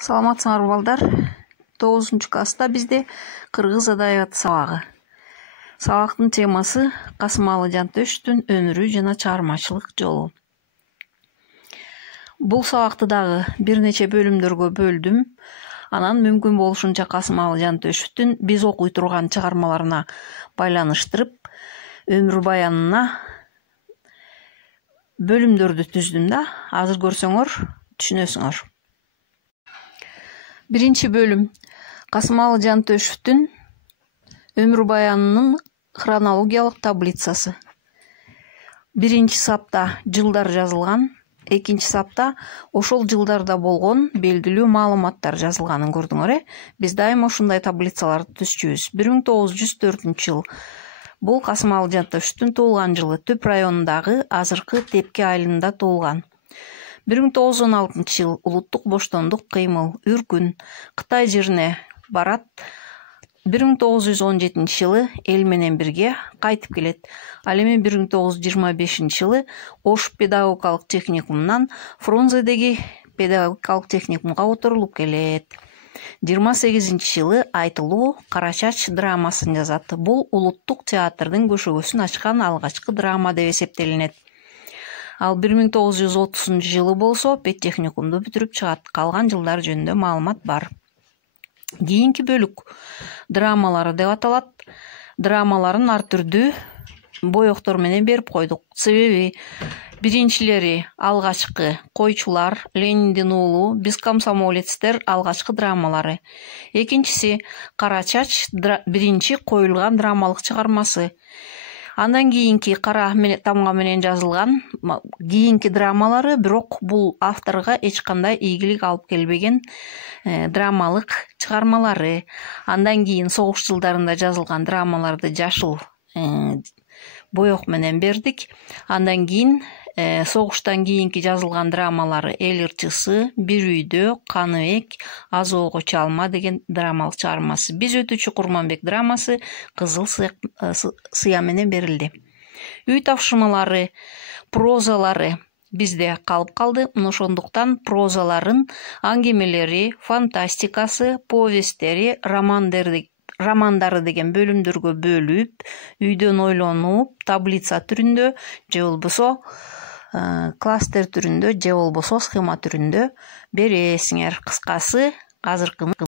Саламатсыңар балдар. 9 класста бізде Кыргыз адабияты сабагы. Сабактын темасы Касымалы Жантөштүн өмүрү жана чыгармачылык жолу. Бул сабакты дагы бир нече бөлүмдөргө бөлдүм. Анан мүмкүн болушунча Касымалы Жантөштүн биз окуй турган чыгармаларына байланыштырып, өмүр баянына бөлүмдөрдү түздүм да. Азыр көрсөңөр түшүнөсүңөр. Биринчи бөлүм Касымалы Жантөштүн өмүр баянынын хронологиялык таблицасы. Биринчи сапта жылдар жазылган, экинчи сапта ошол жылдарда болгон белгилүү маалыматтар жазылганын көрдүңөр. Биз дайыма ушундай таблицаларды түзчүбүз. 1904 жыл. Бул Касымалы Жантөштүн туулган жылы. Түп районундагы азыркы Тепке айылында туулган. 1916 жыл. Улуттук боштондук кыймыл, Үркүн, Кытай жерине барат. 1917 жылы эл менен бирге кайтып келет. Ал эми 1925 жылы Ош педагогикалык техникумунан Фрунзедеги педагогикалык техникумга отурулуп келет. 28 жылы айтылуу Кара чач драмасын жазат. Бул улуттук театрдын көшөгөсүн ачкан алгачкы драма деп эсептелинет. Ал 1930 жылы болсо педтехникумду бүтүрүп чыгат. Калган жылдар жөнүндө маалымат бар. Кийинки бөлүк драмалары деп аталат. Драмаларын ар түрдүү боектор менен берип койдук. Себеби биринчилери алгачкы койчулар, Лениндин уулу, биз комсомолецтер алгачкы драмалары. Экинчиси Кара чач биринчи коюлган драмалык чыгармасы. Андан кийинки Кара тамга менен жазылган кийинки драмалары, бирок бул авторго эч кандай ийгилик алып келбеген драмалык чыгармалары. Андан кийин согуш жылдарында жазылган драмаларды жашыл боек менен бердик. Андан кийин согуштан кийинки жазылган драмалары Эл ырчысы, Бир үйдө, Каныбек, Азоого чалма деген драмалык чыгармасы. Биз өтүүчү Курманбек драмасы кызыл сыя менен берилди. Үй тапшырмалары, прозалары бизде калып калды. Ошондуктан прозаларын, аңгемелери, фантастикасы, повесттери, романдары деген бөлүмдөргө бөлүп, үйдөн ойлонуп, таблица түрүндө же болбосо кластер түрүндө же болбосо схема түрүндө бересиңер. Кыскасы азыркы